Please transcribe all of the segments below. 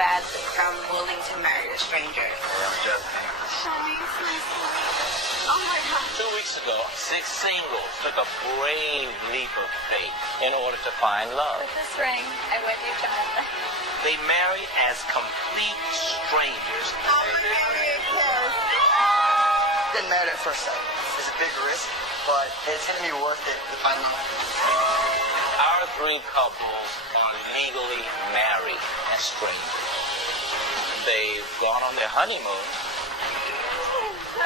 bad that I'm willing to marry a stranger. Oh my God. 2 weeks ago, 6 singles took a brave leap of faith in order to find love. With this ring, I wed you, Jonathan. They married as complete strangers. Getting married at first sight is a big risk, but it's going to be worth it if I know. Our 3 couples are legally married as strangers. They've gone on their honeymoon,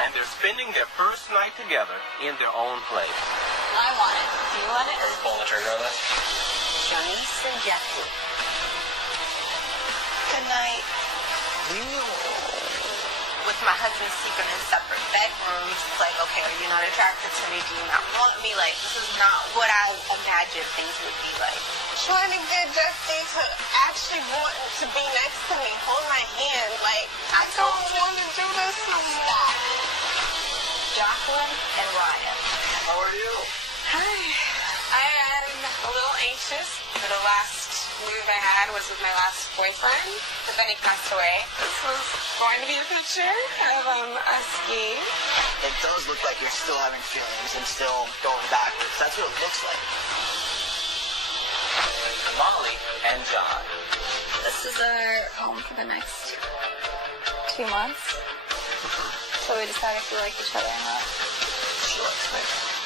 and they're spending their first night together in their own place. I want it. Do you want it? Are we pulling the trigger on this? Janice and Jeffrey. Good night. With my husband sleeping in separate bedrooms, it's like, okay, are you not attracted to me? Do you not want me? Like, this is not what I imagined things would be like. Trying to get Jesse to actually want to be next to me, hold my hand. Like, I don't want to do this no more. Jacqueline and Ryan. How are you? Hi. I am a little anxious. The last move I had was with my last boyfriend, but then he passed away. This was going to be a picture of us skiing. It does look like you're still having feelings and still going backwards. That's what it looks like. Molly and John. This is our home for the next 2 months. So we decided if we like each other or not. Sure,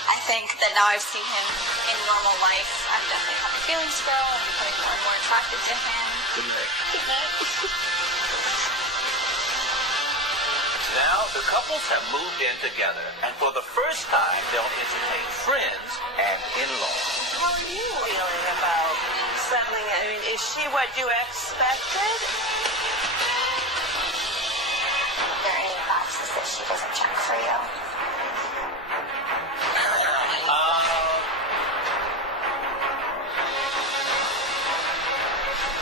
I think that now I've seen him in normal life, I'm definitely having feelings for him. I'm becoming more and more attracted to him. Good night. Good night. Now, the couples have moved in together, and for the first time, they'll entertain friends and in-laws. How are you feeling about settling? I mean, is she what you expected? Are there any boxes that she doesn't check for you?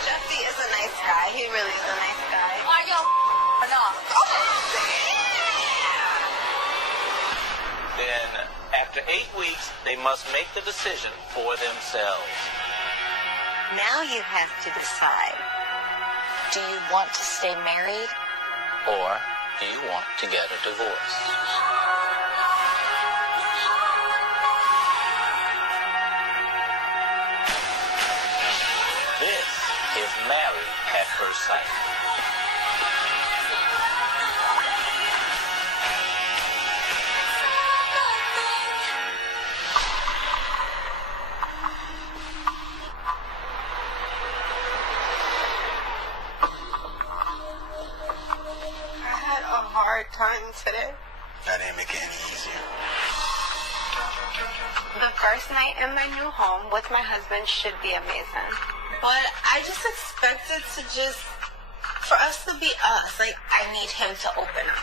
Jeffy is a nice guy. He really is a nice guy. Are you enough? Then, after 8 weeks, they must make the decision for themselves. Now you have to decide. Do you want to stay married? Or do you want to get a divorce? This is Married at First Sight. Time today. That didn't make it any easier. The first night in my new home with my husband should be amazing. But I just expected for us to be us. Like, I need him to open up.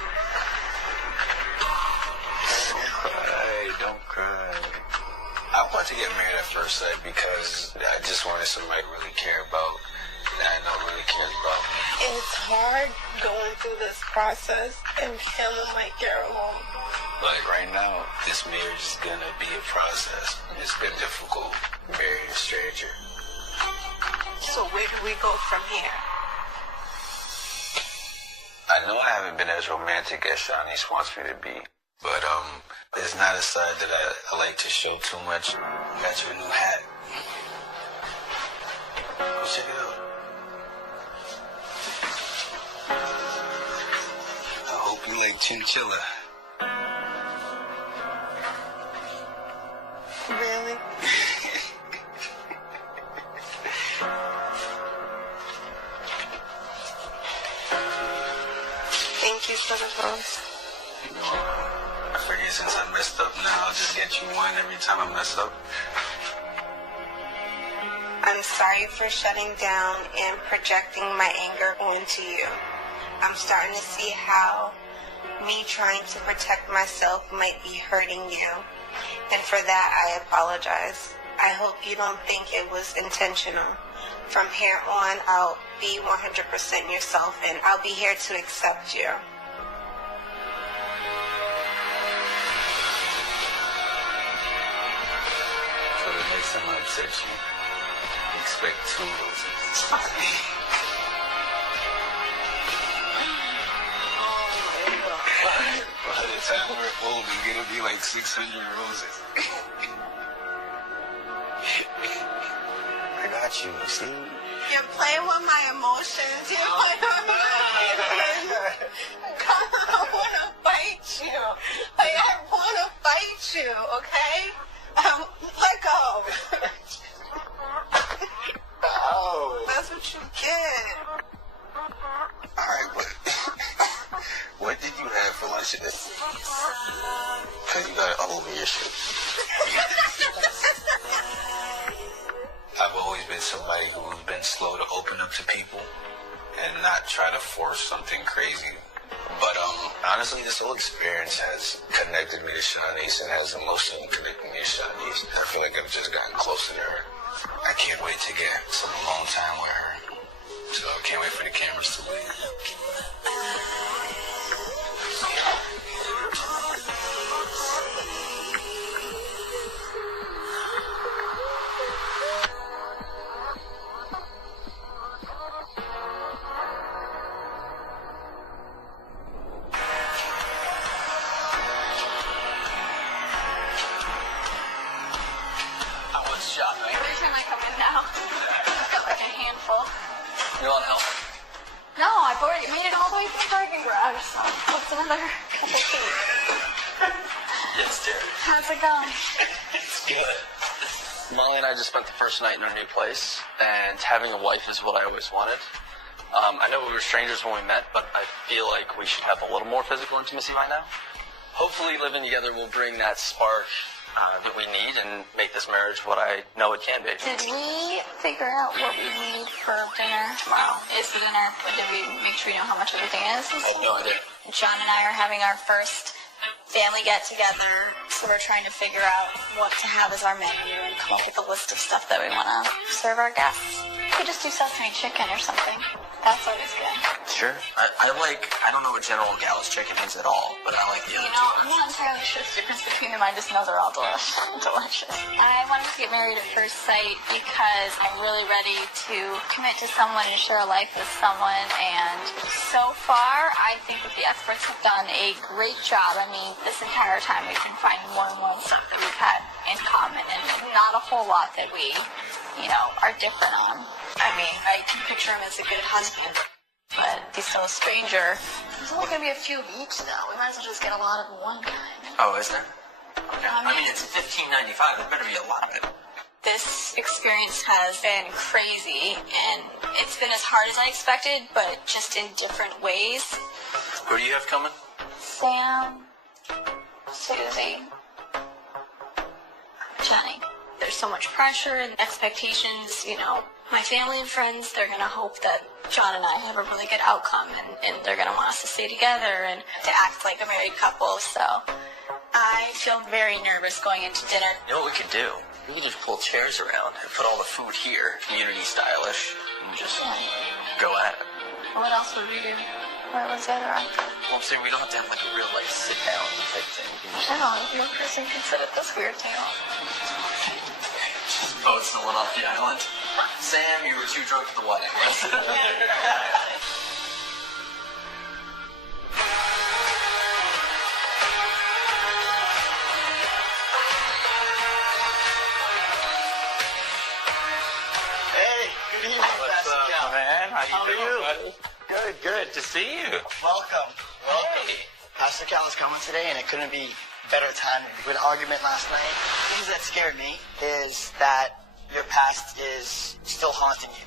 Don't cry. I wanted to get married at first sight because I just wanted somebody to really care about, that I know really cares about me. It's hard going through this process and feeling like you're alone. Like right now, this marriage is gonna be a process. It's been difficult marrying a stranger. So where do we go from here? I know I haven't been as romantic as Shanice wants me to be, but it's not a side that I like to show too much. Got your new hat. Go check it out. I hope you like chinchilla. Really? Thank you for the rose. I figured since I messed up now, I'll just get you one every time I mess up. I'm sorry for shutting down and projecting my anger onto you. I'm starting to see how me trying to protect myself might be hurting you. And for that, I apologize. I hope you don't think it was intentional. From here on, I'll be 100% yourself, and I'll be here to accept you. So the next time I upset you, expect 2 roses. time we're old, we're gonna be like 600 roses. I got you, see? You're playing with my emotions. You're playing with my feelings. I want to fight you. Like, I want to fight you, okay? Let go. Oh. That's what you get. Alright, what did you have for lunch today? Because you gotta hold me your shit. I've always been somebody who's been slow to open up to people and not try to force something crazy. But honestly, this whole experience has connected me to Shanice and has emotionally connected me to Shanice. I feel like I've just gotten closer to her. I can't wait to get some alone time with her. So I can't wait for the cameras to leave. Every time I come in now, I've got like a handful. You want help? No, I've already made it all the way to the parking garage, so what's another couple feet? Yes, dear. How's it going? It's good. Molly and I just spent the first night in our new place, and having a wife is what I always wanted. I know we were strangers when we met, but I feel like we should have a little more physical intimacy right now. Hopefully living together will bring that spark that we need and make this marriage what I know it can be. Did we figure out what we need for dinner tomorrow? Is the dinner? Did we make sure we know how much everything is? I have no idea. John and I are having our first family get-together, so we're trying to figure out what to have as our menu and come up with a list of stuff that we want to serve our guests. We could just do sesame chicken or something. That's always good. Sure. I don't know what General Gallus chicken is at all, but I like the other two. I'm not entirely sure the difference between them. I just know they're all delicious. I wanted to get married at first sight because I'm really ready to commit to someone and share a life with someone. And so far, I think that the experts have done a great job. I mean, this entire time we've been finding more and more stuff that we've had in common and not a whole lot that we, are different on. I mean, I can picture him as a good husband, but he's still a stranger. There's only going to be a few of each, though. We might as well just get a lot of one kind. Oh, is there? Okay. I mean, it's $15.95. There better be a lot of it. This experience has been crazy, and it's been as hard as I expected, but just in different ways. Who do you have coming? Sam, Susie, Jenny. There's so much pressure and expectations, My family and friends, they're going to hope that John and I have a really good outcome, and they're going to want us to stay together and to act like a married couple. So I feel very nervous going into dinner. You know what we could do? We could just pull chairs around and put all the food here, community stylish, and just go at it. What else would we do? What was the other option? Well, I'm saying we don't have to have like a real sit down type thing. I don't know. Your person can sit at this weird table. Boat's the one off the island. Sam, you were too drunk for the wedding. Hey, good evening, What's up, Pascal. man? How you doing, buddy? Good. To see you. Welcome. Hey. Pastor Cal is coming today, and it couldn't be better timing. We had an argument last night. Things that scared me is that your past is still haunting you.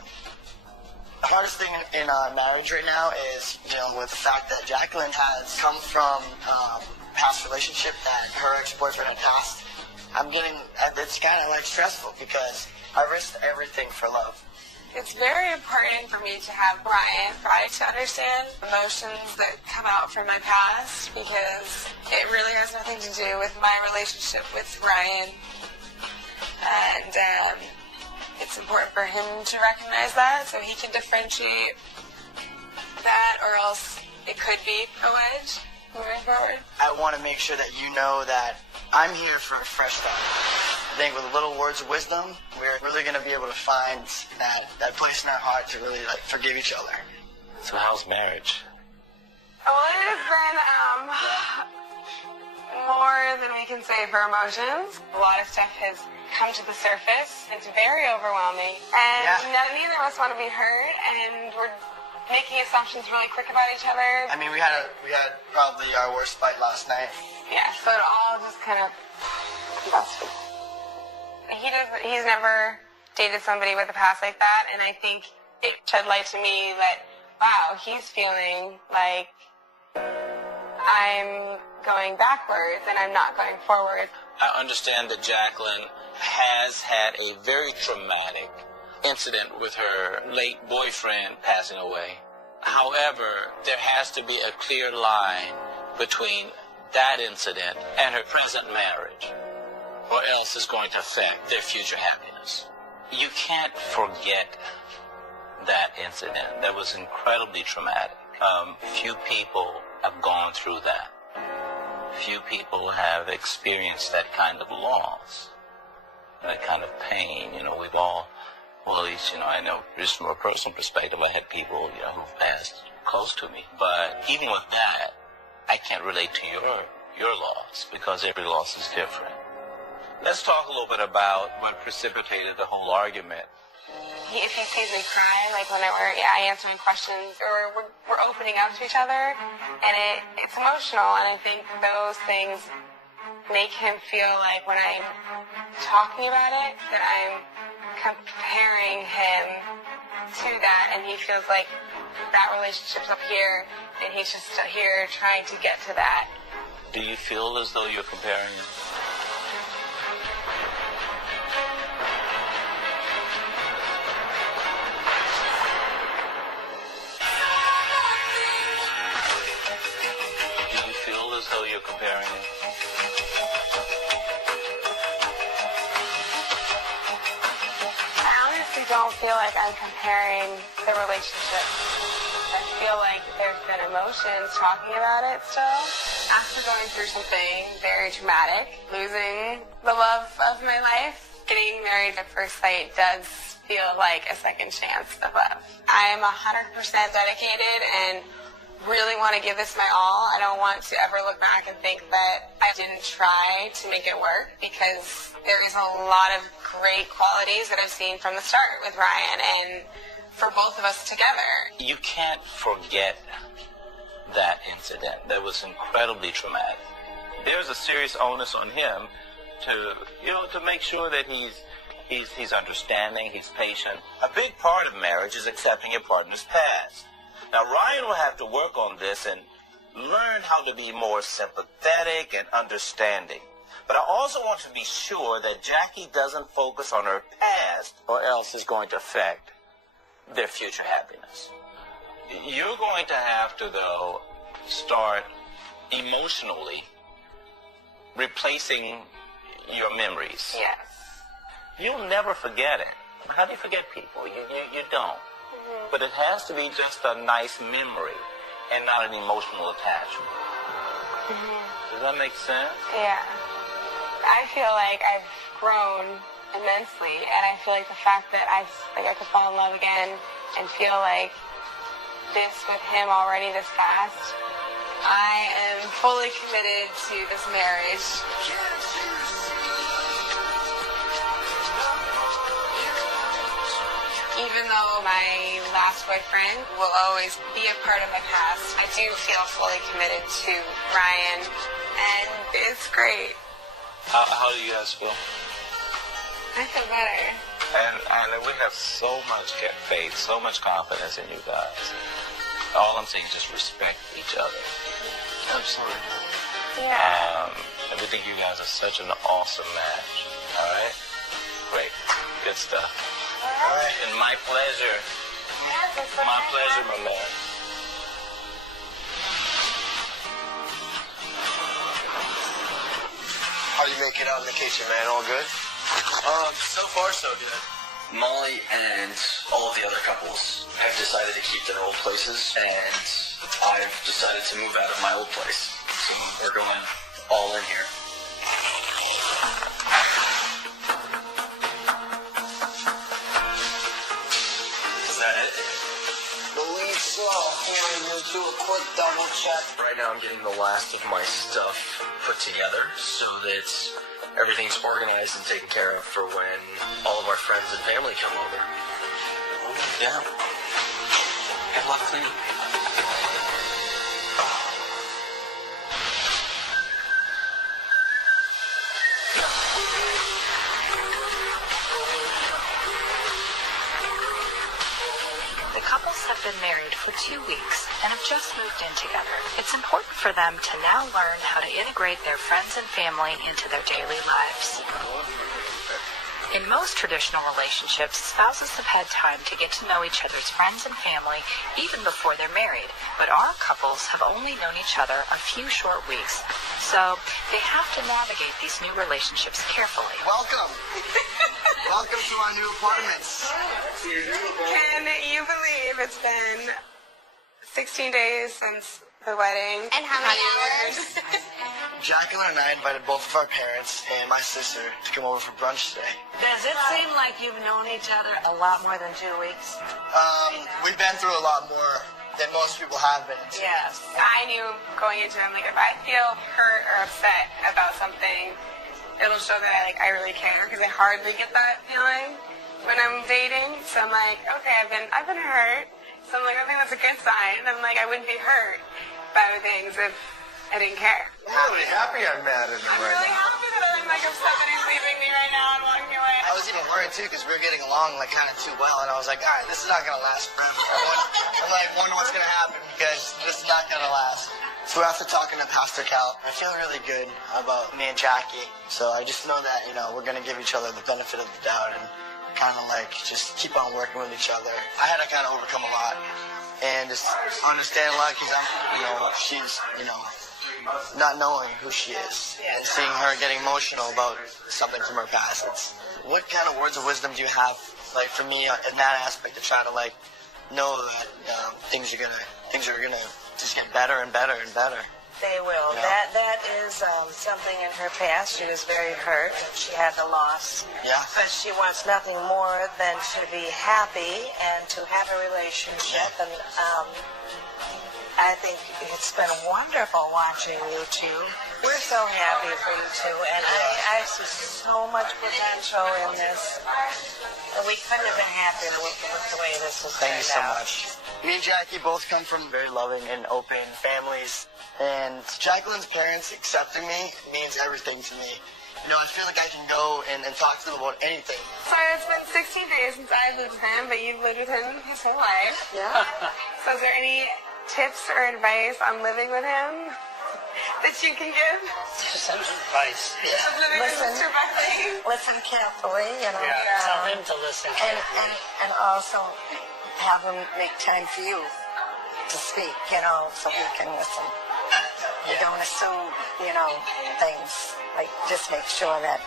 The hardest thing in our marriage right now is dealing with the fact that Jacqueline has come from a past relationship that her ex-boyfriend had passed. It's kind of like stressful because I risked everything for love. It's very important for me to have Brian try to understand emotions that come out from my past because it really has nothing to do with my relationship with Brian. And it's important for him to recognize that so he can differentiate that, or else it could be a wedge moving forward. I want to make sure that you know that I'm here for a fresh start. I think with a little words of wisdom, we're really going to be able to find that place in our heart to really forgive each other. So how's marriage? Well, it has been more than we can say for emotions. A lot of stuff has come to the surface. It's very overwhelming. And neither of us want to be hurt, and we're making assumptions really quick about each other. I mean, we had probably our worst fight last night. Yeah, so it all just kind of busted. He's never dated somebody with a past like that, and I think it shed light to me that, wow, he's feeling like I'm going backwards and I'm not going forward. I understand that Jacqueline has had a very traumatic incident with her late boyfriend passing away. However, there has to be a clear line between that incident and her present marriage, or else it's going to affect their future happiness. You can't forget that incident. That was incredibly traumatic. Few people have gone through that. Few people have experienced that kind of loss, that kind of pain. You know, we've all, well, at least, you know, I know just from a personal perspective, I had people, you know, who've passed close to me. But even with that, I can't relate to your loss, because every loss is different. Let's talk a little bit about what precipitated the whole argument. If he sees me cry, like when we're answering questions, or we're opening up to each other, and it's emotional, and I think those things make him feel like when I'm talking about it, that I'm comparing him to that, and he feels like that relationship's up here, and he's just here trying to get to that. Do you feel as though you're comparing him? As though you're comparing it? I honestly don't feel like I'm comparing the relationship. I feel like there's been emotions talking about it still. After going through something very traumatic, losing the love of my life, getting married at first sight does feel like a second chance of love. I am 100% dedicated and really want to give this my all. I don't want to ever look back and think that I didn't try to make it work, because there is a lot of great qualities that I've seen from the start with Ryan, and for both of us together. You can't forget that incident. That was incredibly traumatic. There's a serious onus on him to make sure that he's understanding, he's patient. A big part of marriage is accepting your partner's past. Now, Ryan will have to work on this and learn how to be more sympathetic and understanding. But I also want to be sure that Jackie doesn't focus on her past, or else it's going to affect their future happiness. You're going to have to, though, start emotionally replacing your memories. Yes. You'll never forget it. How do you forget people? You don't. But it has to be just a nice memory and not an emotional attachment. Does that make sense? Yeah. I feel like I've grown immensely, and I feel like the fact that I could fall in love again and feel like this with him already this fast, I am fully committed to this marriage. Even though my last boyfriend will always be a part of my past, I do feel fully committed to Ryan, and it's great. How do you guys feel? I feel better. And we have so much faith, so much confidence in you guys. All I'm saying is just respect each other. Absolutely. Yeah. And we think you guys are such an awesome match. All right? Great. Good stuff. All right. And my pleasure. My pleasure, my man. How do you make it out in the kitchen, man? All good? So far, so good. Molly and all of the other couples have decided to keep their old places, and I've decided to move out of my old place. So we're going all in here. Is that it? Believe so. I'm gonna do a quick double check. Right now I'm getting the last of my stuff put together so that everything's organized and taken care of for when all of our friends and family come over. Yeah. Good luck cleaning. The couples have been married for 2 weeks and have just moved in together. It's important for them to now learn how to integrate their friends and family into their daily lives. In most traditional relationships, spouses have had time to get to know each other's friends and family even before they're married, but our couples have only known each other a few short weeks, so they have to navigate these new relationships carefully. Welcome. Welcome to our new apartments. Can you believe it's been 16 days since the wedding? And how many hours? Jacqueline and I invited both of our parents and my sister to come over for brunch today. Does it seem like you've known each other a lot more than 2 weeks? We've been through a lot more than most people have been. Yes. I knew going into it, like, if I feel hurt or upset about something, it'll show that I really care, because I hardly get that feeling when I'm dating. So I'm like, okay, I've been hurt. So I'm like, I think that's a good sign. I'm like, I wouldn't be hurt by other things if I didn't care. I'm really happy I'm mad at him I'm right really now. happy that I'm like upset that he's leaving me right now and walking away. I was even worried too because we were getting along like kind of too well, and I was like, all right, this is not gonna last forever. I'm like, wonder what's gonna happen because this is not gonna last. So after talking to Pastor Cal, I feel really good about me and Jackie. So I just know that we're gonna give each other the benefit of the doubt and kind of like just keep on working with each other. I had to kind of overcome a lot and just understand a lot because she's not knowing who she is and seeing her getting emotional about something from her past. What kind of words of wisdom do you have, like for me, in that aspect to try to like know that things are gonna just get better and better and better? They will. That is something in her past. She was very hurt. She had the loss. Yeah. But she wants nothing more than to be happy and to have a relationship. And I think it's been wonderful watching you two. We're so happy for you two, and I see so much potential in this. We couldn't have been happier with the way this has turned out. Thank you so much. Me and Jackie both come from very loving and open families, and Jacqueline's parents accepting me means everything to me. I feel like I can go and talk to them about anything. So it's been 16 days since I've lived with him, but you've lived with him his whole life. Yeah. So is there any tips or advice on living with him that you can give? Some advice. Of living with Mr. Buckley? Listen carefully, Tell him to listen carefully. and also have him make time for you to speak, so he can listen. You don't assume, things. Like, just make sure that,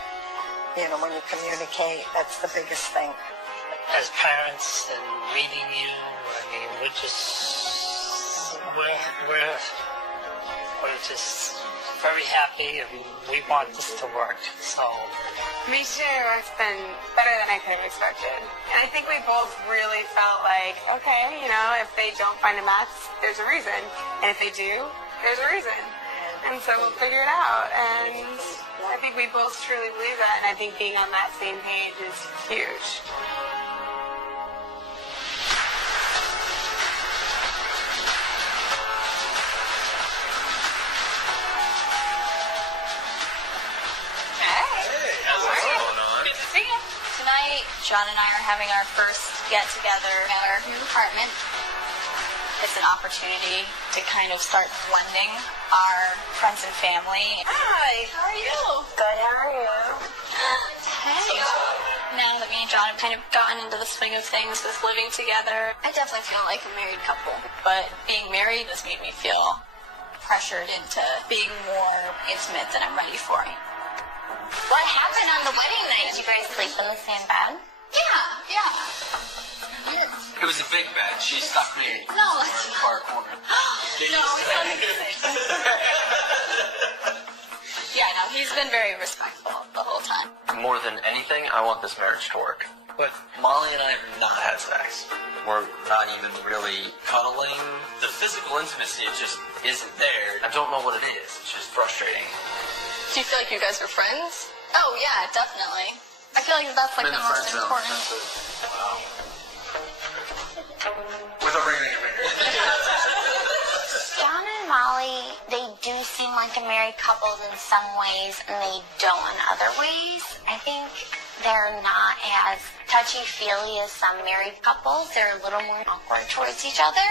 when you communicate, that's the biggest thing. As parents and meeting you, we're just very happy, and we want this to work. So Me too. It's been better than I could have expected. And I think we both really felt like, okay, if they don't find a match, there's a reason. And if they do, there's a reason. And so we'll figure it out. And I think we both truly believe that. And I think being on that same page is huge. Tonight, John and I are having our first get-together at our new apartment. It's an opportunity to kind of start blending our friends and family. Hi, how are you? Good, how are you? Hey. Now that me and John have kind of gotten into the swing of things with living together, I definitely feel like a married couple. But being married has made me feel pressured into being more intimate than I'm ready for. What happened on the wedding night? Did you guys sleep in the same bed? Yeah. It was a big bed. She stuck me in No. the far corner. Yeah, no, he's been very respectful the whole time. More than anything, I want this marriage to work. But Molly and I have not had sex. We're not even really cuddling. The physical intimacy, it just isn't there. I don't know what it is. It's just frustrating. Do you feel like you guys are friends? Oh, yeah, definitely. I feel like that's like the most important. Without bringing any fingers. John and Molly, they do seem like a married couple in some ways, and they don't in other ways. I think they're not as touchy-feely as some married couples. They're a little more awkward towards each other.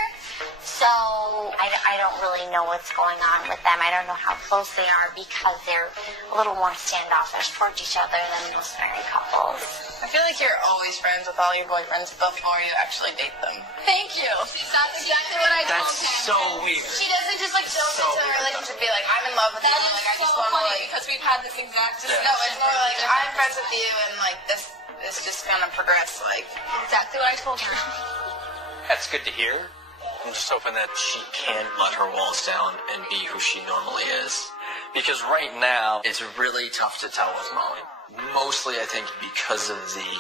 So I don't really know what's going on with them. I don't know how close they are because they're a little more standoffish towards each other than most married couples. I feel like you're always friends with all your boyfriends before you actually date them. Thank you. That's exactly what I told That's him. so weird. She doesn't just like show into a relationship and be like, I'm in love with you. Like, I just want to like, because we've had this exact discussion. no, it's more like, I'm friends with you and like this is just gonna progress. Like, Exactly what I told her. That's good to hear. I'm just hoping that she can let her walls down and be who she normally is. Because right now, it's really tough to tell with Molly. Mostly, I think, because of the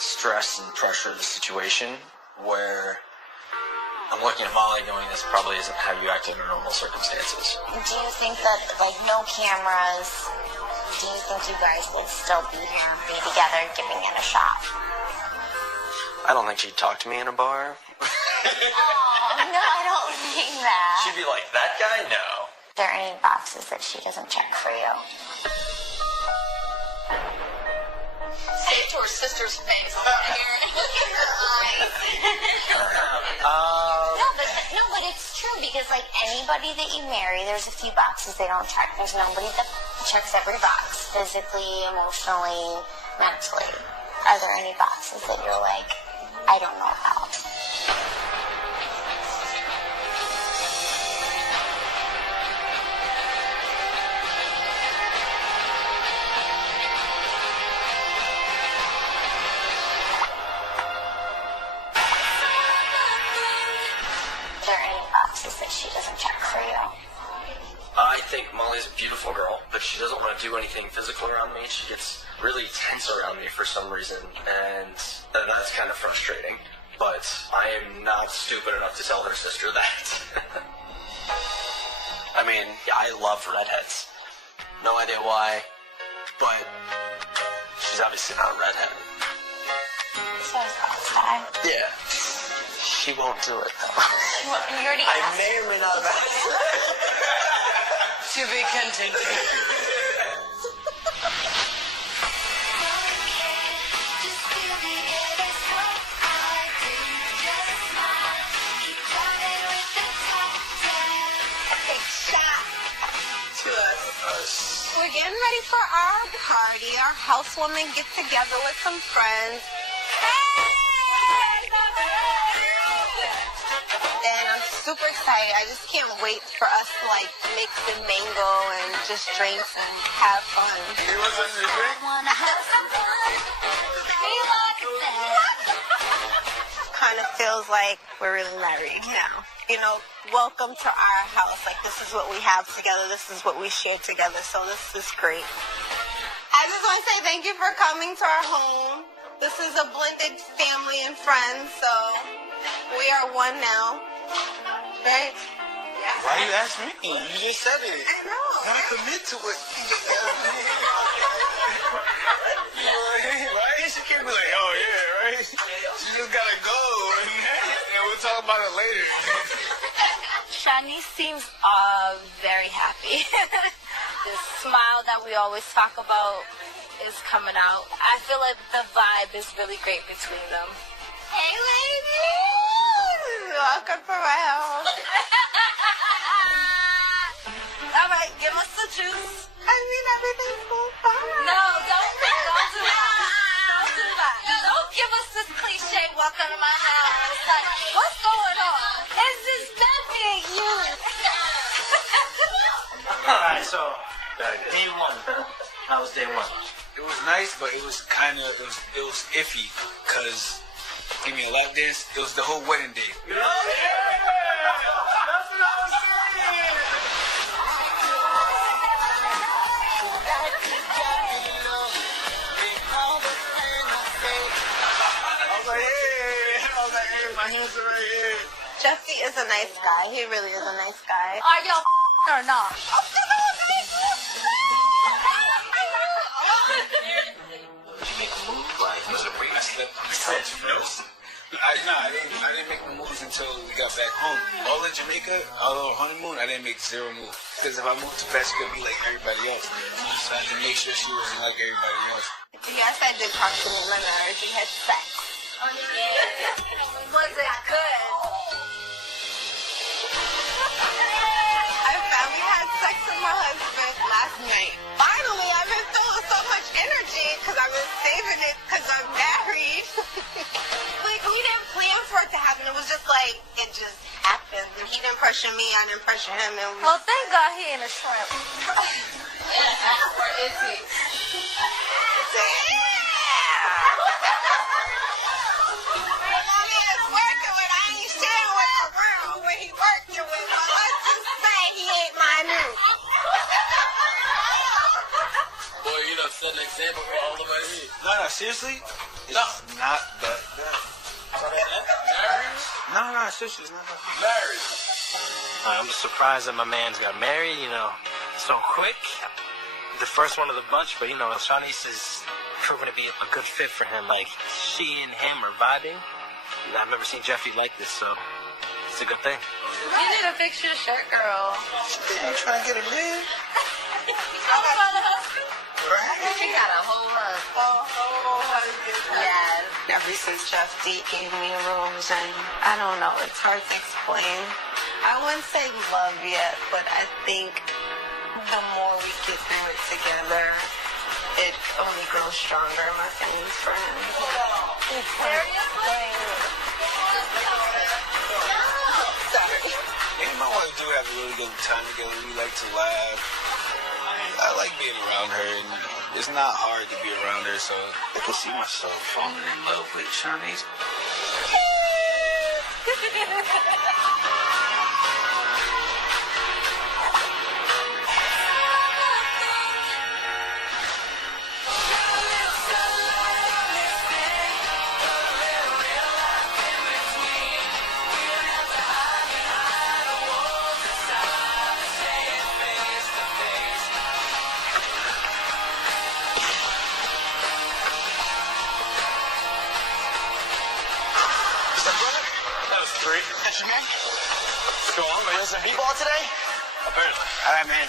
stress and pressure of the situation, where I'm looking at Molly going, this probably isn't how you act under normal circumstances. Do you think that, like, no cameras, do you think you guys would still be here, be together, giving it a shot? I don't think she'd talk to me in a bar. Oh, no, I don't think that. She'd be like, that guy? No. Are there any boxes that she doesn't check for you? Say it to her sister's face. I want to hear it. Look at her eyes. No, but it's true because, like, anybody that you marry, there's a few boxes they don't check. There's nobody that checks every box, physically, emotionally, mentally. Are there any boxes that you're like, I don't know about? Are there any boxes that she doesn't check for you? I think Molly's a beautiful girl, but she doesn't want to do anything physical around me. She gets really tense around me for some reason, and that's kind of frustrating. But I am not stupid enough to tell her sister that. I mean, I love redheads. No idea why, but she's obviously not a redhead. So is outside. Yeah. She won't do it, though. You already I asked. may or may not have asked. To be continued. We're getting ready for our party, our housewarming get together with some friends. And I'm super excited. I just can't wait for us to like mix and mingle and just drink and have fun. You want something to drink? Wanna have some fun? Relax Kind of feels like we're really married now. You know, welcome to our house. Like, this is what we have together. This is what we share together. So this is great. I just want to say thank you for coming to our home. This is a blended family and friends, so we are one now. Right? Why you ask me? You just said it. I know. Why commit to it? Right? She can't be like, oh yeah, right? She just gotta go, and we'll talk about it later. Shani seems very happy. The smile that we always talk about is coming out. I feel like the vibe is really great between them. Hey, ladies! Welcome to my house. All right, give us the juice. I mean, everything's so fine. No, don't do that. Don't do that. Don't give us this cliche welcome to my house. Like, what's going on? It's this baby you. Alright, so day one. How was day one? It was nice, but it was kind of it was iffy because give me a lap dance. It was the whole wedding day. Yeah! That's what I was saying! I was like, hey, my hands are right here. Jesse is a nice guy. He really is a nice guy. Are y'all or not? Oh, Did you make a move? Like, was it I slept on the couch first? I didn't make the moves until we got back home. All in Jamaica, our little honeymoon, I didn't make 0 moves. Because if I moved too fast, she could be like everybody else. So I had to make sure she wasn't like everybody else. Yes, I did talk to my marriage. We had sex. Was it good? I finally had sex with my husband last night. Finally, I've been feeling so much energy because I've been saving it because I'm married. Like, we didn't plan for it to happen. It was just like, it just happened. He didn't pressure me, I didn't pressure him. And Well, thank God he ain't a shrimp. Where is he? Boy, you know, set an example for all of us. No, seriously? It's not that bad. No, seriously, it's not that bad. Married. I'm surprised that my man's got married, you know, so quick. The first one of the bunch, but, you know, Shawnice is proven to be a good fit for him. Like, she and him are vibing. I've never seen Jeffrey like this, so it's a good thing. You need to fix your shirt, girl. You trying to get a man? She got a whole husband. Yeah. Ever since Jeff D gave me a rose, and I don't know, it's hard to explain. I wouldn't say love yet, but I think the more we get through it together, it only grows stronger, my feelings for him. Me and my wife do have a really good time together. We like to laugh. I like being around her, and it's not hard to be around her, so I can see myself falling in love with Shawnice. B-ball today? Apparently. All right, man.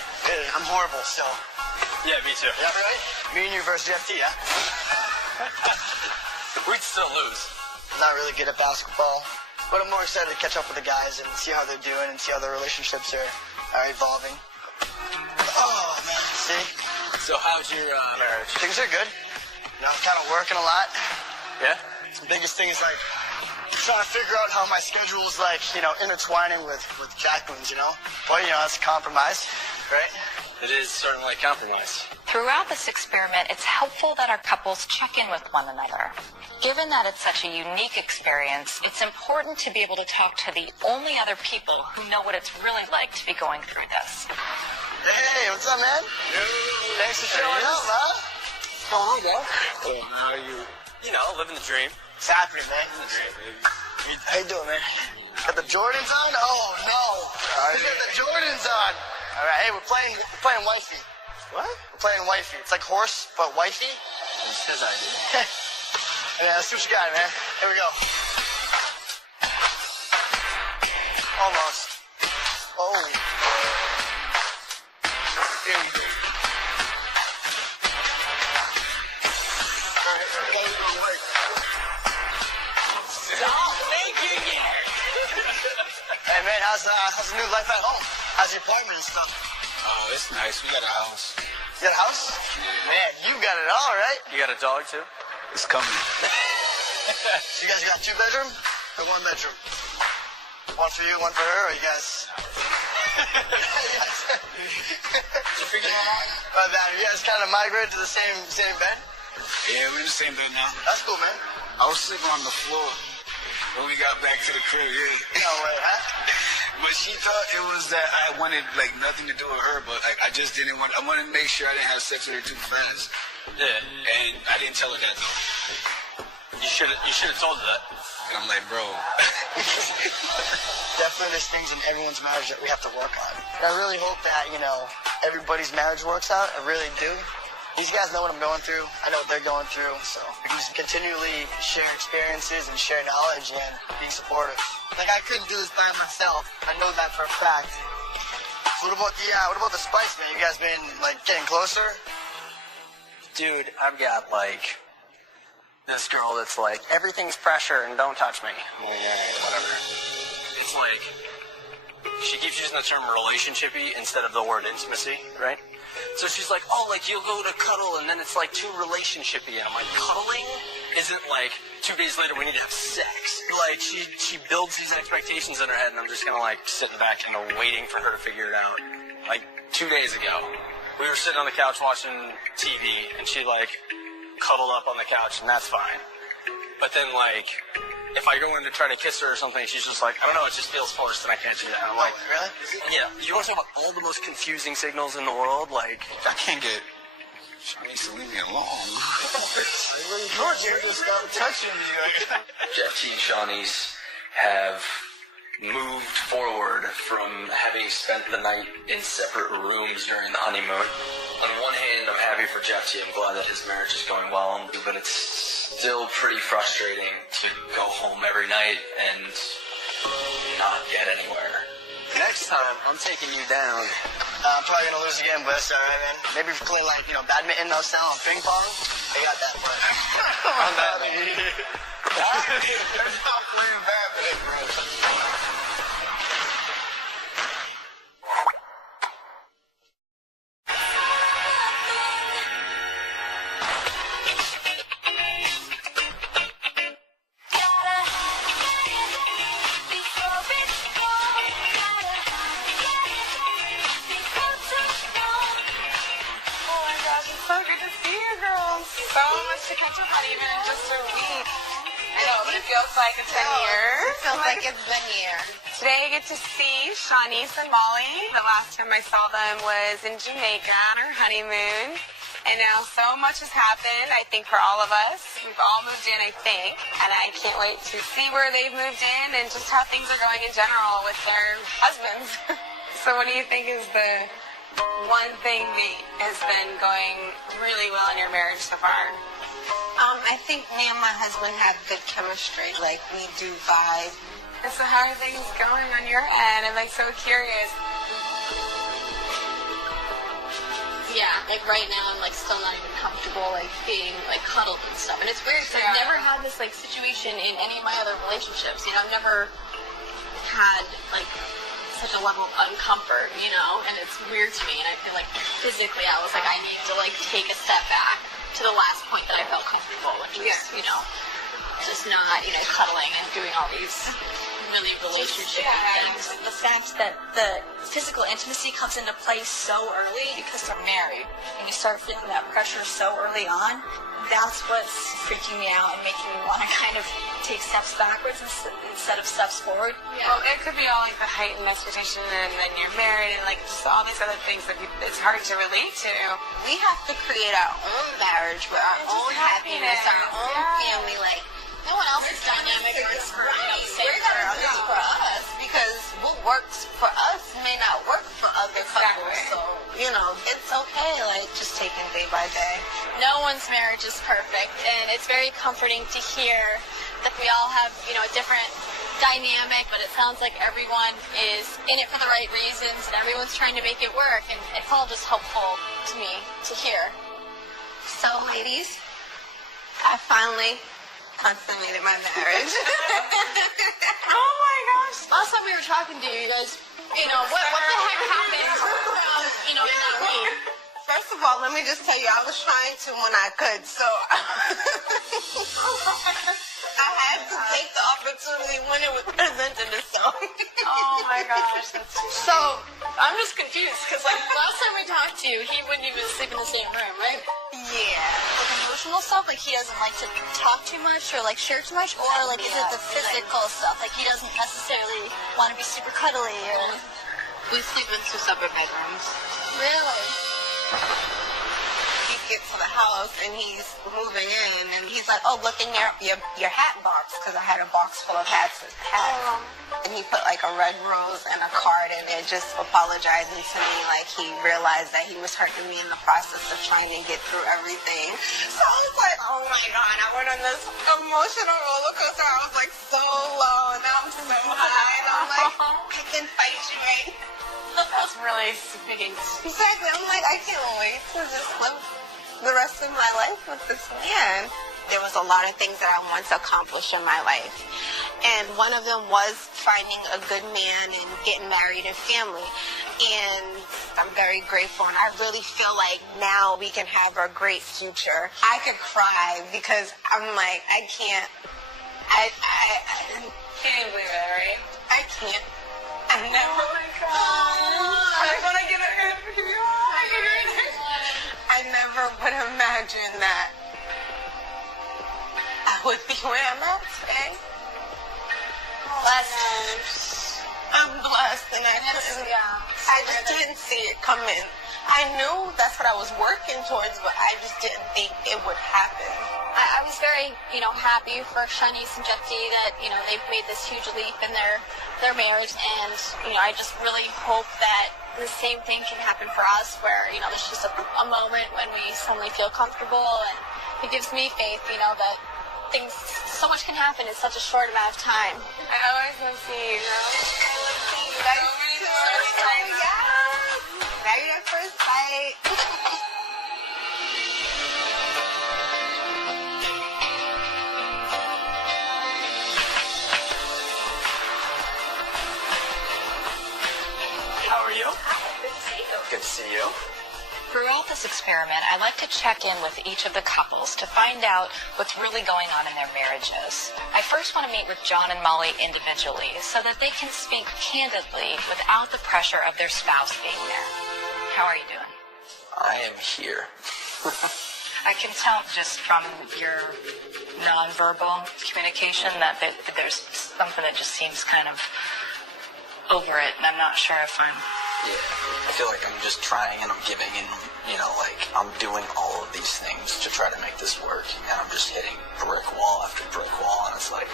I'm horrible, so. Yeah, me too. Yeah, really? Me and you versus FT, huh? We'd still lose. I'm not really good at basketball, but I'm more excited to catch up with the guys and see how they're doing and see how their relationships are evolving. Oh, man. See? So how's your marriage? Things are good. You know, I'm kind of working a lot. Yeah? The biggest thing is, like, trying to figure out how my schedule is, like, you know, intertwining with Jacqueline's, you know? Well, you know, that's a compromise, right? It is certainly a compromise. Throughout this experiment, it's helpful that our couples check in with one another. Given that it's such a unique experience, it's important to be able to talk to the only other people who know what it's really like to be going through this. Hey, what's up, man? Thanks for showing up, man. What's going on, bro? Oh, how are you? You know, living the dream. What's happening, man? How you doing, man? Got the Jordans on? Oh, no. You got the Jordans on. All right, hey, we're playing wifey. What? We're playing wifey. It's like horse, but wifey. It's his idea. Yeah, let's see what you got, man. Here we go. Almost. Oh. Here we go. All right, that was gonna work. Stop thinking it! Hey, man, how's the new life at home? How's your apartment and stuff? Oh, it's nice. We got a house. You got a house? Man, you got it all, right? You got a dog, too? It's coming. So you guys got 2 bedroom or 1 bedroom? One for you, one for her, or you guys? Did you figure that out? My bad. You guys kind of migrated to the same bed? Yeah, we're in the same bed now. That's cool, man. I was sleeping on the floor when we got back to the crib, yeah. No way, huh? But she thought it was that I wanted, like, nothing to do with her, but, like, I just didn't want, I wanted to make sure I didn't have sex with her too fast. Yeah. And I didn't tell her that, though. You should have told her that. And I'm like, bro. Definitely there's things in everyone's marriage that we have to work on. And I really hope that, you know, everybody's marriage works out. I really do. These guys know what I'm going through. I know what they're going through. So we can just continually share experiences and share knowledge and be supportive. Like, I couldn't do this by myself. I know that for a fact. So what about the spice, man? You guys been, like, getting closer? Dude, I've got, like, this girl that's like, everything's pressure and don't touch me. I'm like, all right, whatever. It's like, she keeps using the term relationshipy instead of the word intimacy, right? So she's like, oh, like, you'll go to cuddle and then it's like too relationshipy. And I'm like, cuddling isn't like 2 days later we need to have sex. Like, she builds these expectations in her head and I'm just kind of like sitting back and waiting for her to figure it out. Like, 2 days ago, we were sitting on the couch watching TV and she like cuddled up on the couch and that's fine. But then like, if I go in to try to kiss her or something, she's just like, I don't know, it just feels forced and I can't do that. And I'm like, really? Yeah. You want to talk about all the most confusing signals in the world? Like, I can't get Shanice to leave me alone. You're just touching me. Jeff T and Shawnee's have moved forward from having spent the night in separate rooms during the honeymoon. On one hand, I'm happy for Jeff T. I'm glad that his marriage is going well, but it's still pretty frustrating to go home every night and not get anywhere. Next time, I'm taking you down. I'm probably gonna lose again, but it's alright, man. Maybe if we're playing like, badminton, no sound, ping pong. I got that, but I'm not That's not playing badminton, bro. So much to catch up on even in just a week. I know, but it feels like it's been years. It feels like it's been years. Today I get to see Shawnee's and Molly. The last time I saw them was in Jamaica on our honeymoon. And now so much has happened, I think, for all of us. We've all moved in, I think. And I can't wait to see where they've moved in and just how things are going in general with their husbands. So what do you think is the one thing that has been going really well in your marriage so far? I think me and my husband have good chemistry. Like, we do vibe. And so how are things going on your end? I'm like so curious. Yeah, like right now I'm like still not even comfortable like being like cuddled and stuff. And it's weird because I've never had this like situation in any of my other relationships. I've never had like such a level of uncomfort, and it's weird to me, and I feel like physically I was like, I need to like take a step back to the last point that I felt comfortable, which is, just not, cuddling and doing all these really relationship things. The fact that the physical intimacy comes into play so early because they're married, and you start feeling that pressure so early on, that's what's freaking me out and making me want to kind of take steps backwards instead of steps forward. Yeah. Well, it could be all like the heightened expectation and then you're married and like just all these other things that it's hard to relate to. We have to create our own marriage with our own happiness, our own family. Like, no one else's dynamic works for us. For us, because what works for us may not work for other couples. So, it's okay, like, just taking day by day. No one's marriage is perfect, and it's very comforting to hear that we all have, a different dynamic, but it sounds like everyone is in it for the right reasons, and everyone's trying to make it work, and it's all just helpful to me to hear. So, ladies, I finally consummated my marriage. Oh my gosh. Last time we were talking to you guys, what the heck happened? In that week. First of all, let me just tell you, I was trying to when I could, so I had to take the opportunity when it was presented itself. Oh my gosh. So, I'm just confused, because last time we talked to you, he wouldn't even sleep in the same room, right? Yeah. Like emotional stuff, like he doesn't like to talk too much or like share too much, or like is it the physical stuff? Like he doesn't necessarily want to be super cuddly or... We sleep in 2 separate bedrooms. Really? He get to the house and he's moving in and he's like, oh, look in your hat box, because I had a box full of hats. And he put like a red rose and a card in it, just apologizing to me, like he realized that he was hurting me in the process of trying to get through everything. So I was like, oh my God, I went on this emotional roller coaster. I was like so low and now I'm so high and I'm like, I can fight you right now. That's really sweet. Exactly. I'm like, I can't wait to just live the rest of my life with this man. There was a lot of things that I wanted to accomplish in my life. And one of them was finding a good man and getting married and family. And I'm very grateful. And I really feel like now we can have a great future. I could cry because I'm like, I can't. I Can't believe it, right? I can't. I never. Oh my God. I want to get a hand for you. I never would imagine that I would be where I'm at today. Blessed. I'm blessed, and I just didn't see it coming. I knew that's what I was working towards, but I just didn't think it would happen. I was very, happy for Shanice and Jeffy that, they've made this huge leap in their marriage, and, I just really hope that the same thing can happen for us where, there's just a moment when we suddenly feel comfortable, and it gives me faith, that so much can happen in such a short amount of time. I always want to see you, I love seeing you guys too. Yeah. Married at first sight. How are you? Good to see you. Throughout this experiment, I like to check in with each of the couples to find out what's really going on in their marriages. I first want to meet with John and Molly individually so that they can speak candidly without the pressure of their spouse being there. How are you doing? I am here. I can tell just from your nonverbal communication that there's something that just seems kind of over it, and I'm not sure if I'm... Yeah, I feel like I'm just trying and I'm giving and, I'm doing all of these things to try to make this work, and I'm just hitting brick wall after brick wall, and it's like,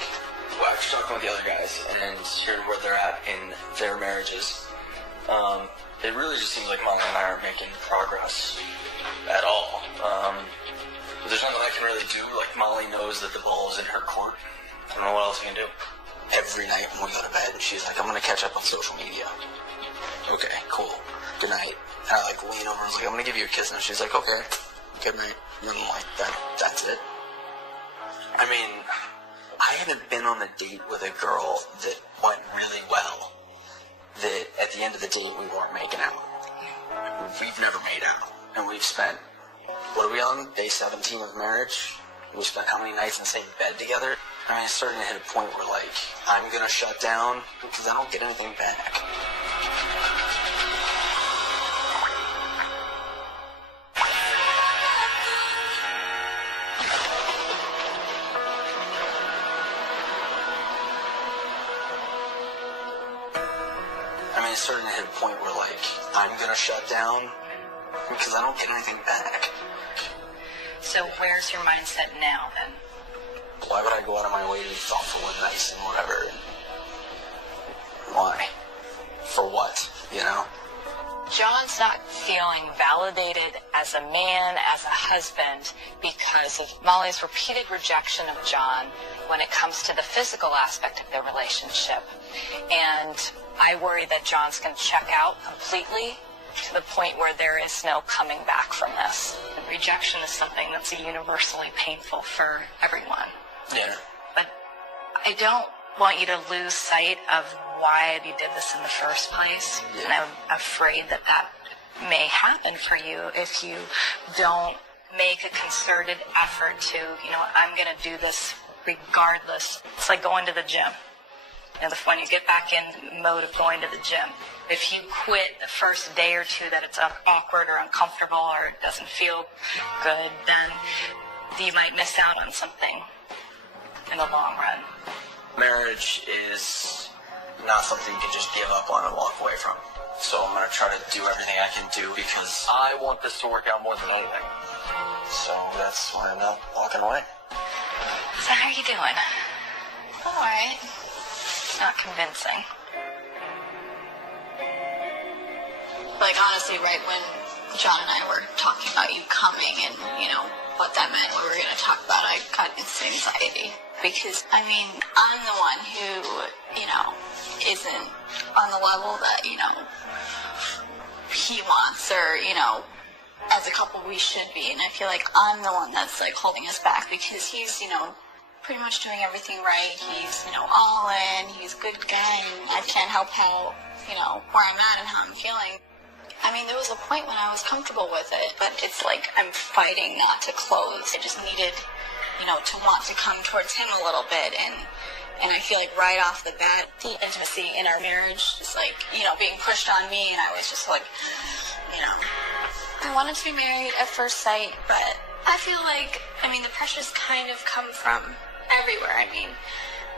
well, after talking with the other guys and hearing where they're at in their marriages, it really just seems like Molly and I aren't making progress at all. But there's nothing I can really do. Like, Molly knows that the ball is in her court. I don't know what else I can do. Every night when we go to bed, she's like, I'm going to catch up on social media. Okay, cool. Good night. And I lean over and was like, I'm gonna give you a kiss now. She's like, okay, good night. And I'm like, that's it. I mean, I haven't been on a date with a girl that went really well, that at the end of the date we weren't making out. We've never made out. And we've spent, what are we on? Day 17 of marriage? We spent how many nights in the same bed together? I mean, it's starting to hit a point where, I'm gonna shut down because I don't get anything back. It's starting to hit a point where, I'm gonna shut down because I don't get anything back. So where's your mindset now, then? Why would I go out of my way to be thoughtful and nice and whatever? Why? For what, John's not feeling validated as a man, as a husband, because of Molly's repeated rejection of John when it comes to the physical aspect of their relationship. And I worry that John's going to check out completely to the point where there is no coming back from this. And rejection is something that's universally painful for everyone. Yeah. But I don't want you to lose sight of why you did this in the first place. Yeah. And I'm afraid that may happen for you if you don't make a concerted effort to, I'm going to do this regardless. It's like going to the gym. When you get back in mode of going to the gym, if you quit the first day or two that it's awkward or uncomfortable or it doesn't feel good, then you might miss out on something in the long run. Marriage is not something you can just give up on and walk away from. So I'm going to try to do everything I can do because I want this to work out more than anything. So that's why I'm not walking away. So how are you doing? All right. Not convincing. Like, honestly, right when John and I were talking about you coming and, you know, what that meant, what we were going to talk about, I got instant anxiety. Because, I mean, I'm the one who, you know, isn't on the level that, you know, he wants or, you know, as a couple we should be. And I feel like I'm the one that's, like, holding us back because he's, you know, pretty much doing everything right. He's, you know, all in. He's a good guy, and I can't help how, you know, where I'm at and how I'm feeling. I mean, there was a point when I was comfortable with it, but it's like I'm fighting not to close. I just needed, you know, to want to come towards him a little bit, and I feel like right off the bat, the intimacy in our marriage is like, you know, being pushed on me, and I was just like, you know, I wanted to be married at first sight, but I feel like, I mean, the pressures kind of come from everywhere. I mean,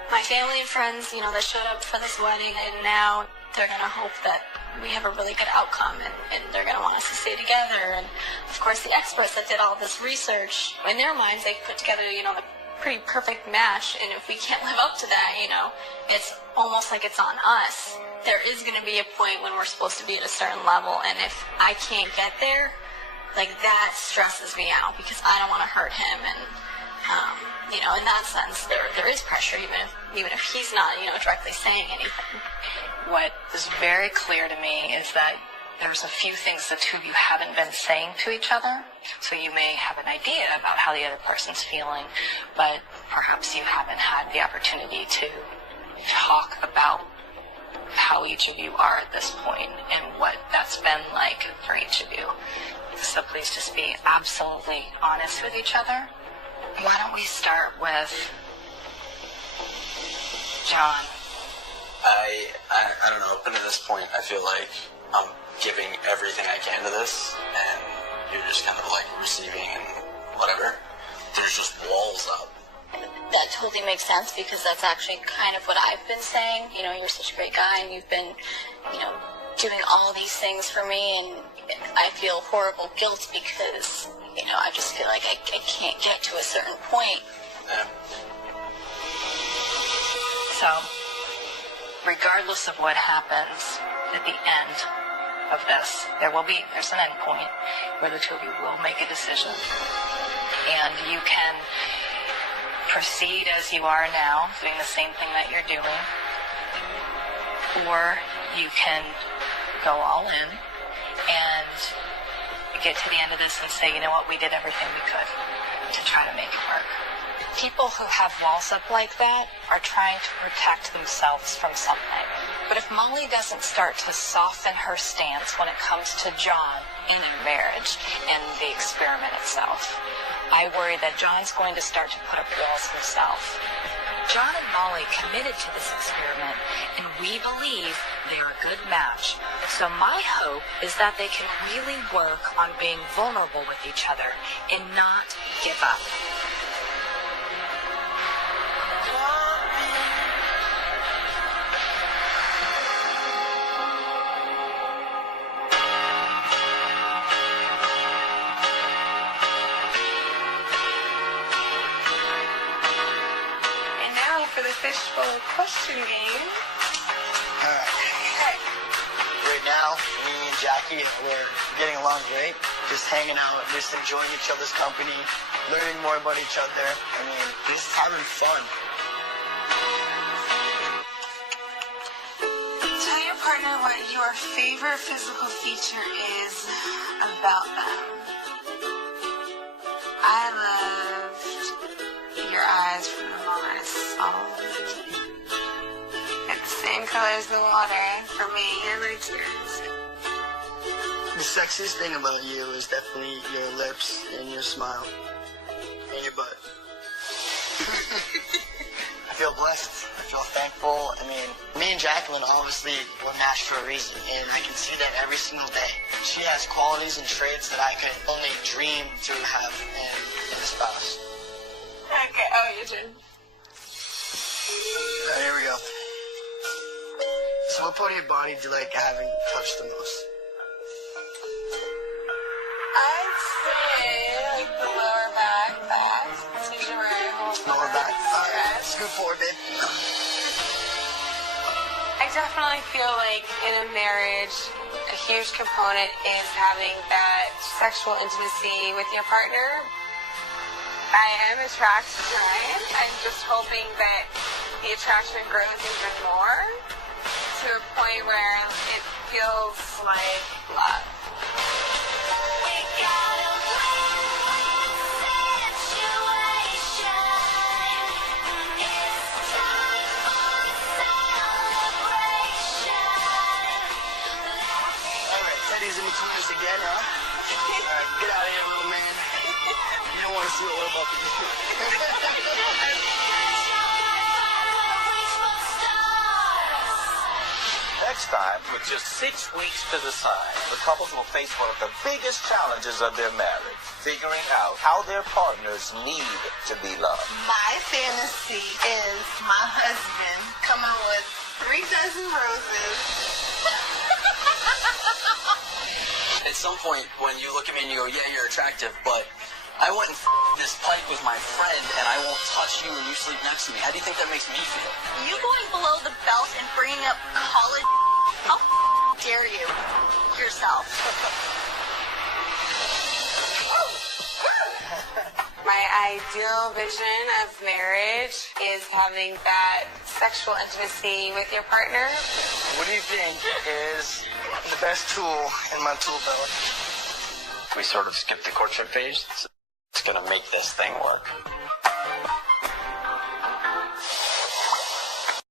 my family and friends, you know, they showed up for this wedding, and now they're going to hope that we have a really good outcome, and they're going to want us to stay together. And of course, the experts that did all this research, in their minds, they put together, you know, the pretty perfect match. And if we can't live up to that, you know, it's almost like it's on us. There is going to be a point when we're supposed to be at a certain level, and if I can't get there, like, that stresses me out because I don't want to hurt him. And you know, in that sense, there is pressure, even if he's not, you know, directly saying anything. What is very clear to me is that there's a few things the two of you haven't been saying to each other. So you may have an idea about how the other person's feeling, but perhaps you haven't had the opportunity to talk about how each of you are at this point and what that's been like for each of you. So please just be absolutely honest with each other. Why don't we start with John? I don't know, up until this point, I feel like I'm giving everything I can to this, and you're just kind of like receiving and whatever. There's just walls up. That totally makes sense because that's actually kind of what I've been saying. You know, you're such a great guy, and you've been, you know, doing all these things for me, and I feel horrible guilt because, you know, I just feel like I can't get to a certain point. Yeah. So, regardless of what happens at the end of this, there's an end point where the two of you will make a decision. And you can proceed as you are now, doing the same thing that you're doing, or you can go all in and get to the end of this and say, you know what, we did everything we could to try to make it work. People who have walls up like that are trying to protect themselves from something. But if Molly doesn't start to soften her stance when it comes to John in their marriage and the experiment itself, I worry that John's going to start to put up walls himself. John and Molly committed to this experiment, and we believe they're a good match. So my hope is that they can really work on being vulnerable with each other and not give up. Fishbowl question game. Alright. Right now, me and Jackie, we're getting along great. Just hanging out, just enjoying each other's company, learning more about each other. I mean, just having fun. Tell your partner what your favorite physical feature is about them. I loved your eyes from the moment I saw them. It's the same color as the water for me and my tears. The sexiest thing about you is definitely your lips and your smile and your butt. I feel blessed. I feel thankful. I mean, me and Jacqueline obviously were matched for a reason, and I can see that every single day. She has qualities and traits that I could only dream to have in a spouse. Okay, oh, your turn. Alright, here we go. So what part of your body do you like having touched the most? I'd say like Scoot forward, babe. I definitely feel like in a marriage, a huge component is having that sexual intimacy with your partner. I am attracted to Ryan. I'm just hoping that the attraction grows even more to a point where it feels like love. Teddy's in between us again, huh? Alright, get out of here, little man. You don't want to see what we're about to do. Next time, with just 6 weeks to decide, the couples will face one of the biggest challenges of their marriage, figuring out how their partners need to be loved. My fantasy is my husband coming with 3 dozen roses. At some point, when you look at me and you go, yeah, you're attractive, but I went and this pipe with my friend and I won't touch you and you sleep next to me. How do you think that makes me feel? You going below the belt and bringing up college? How dare you yourself? My ideal vision of marriage is having that sexual intimacy with your partner. What do you think is the best tool in my tool belt? We sort of skipped the courtship phase. It's going to make this thing work.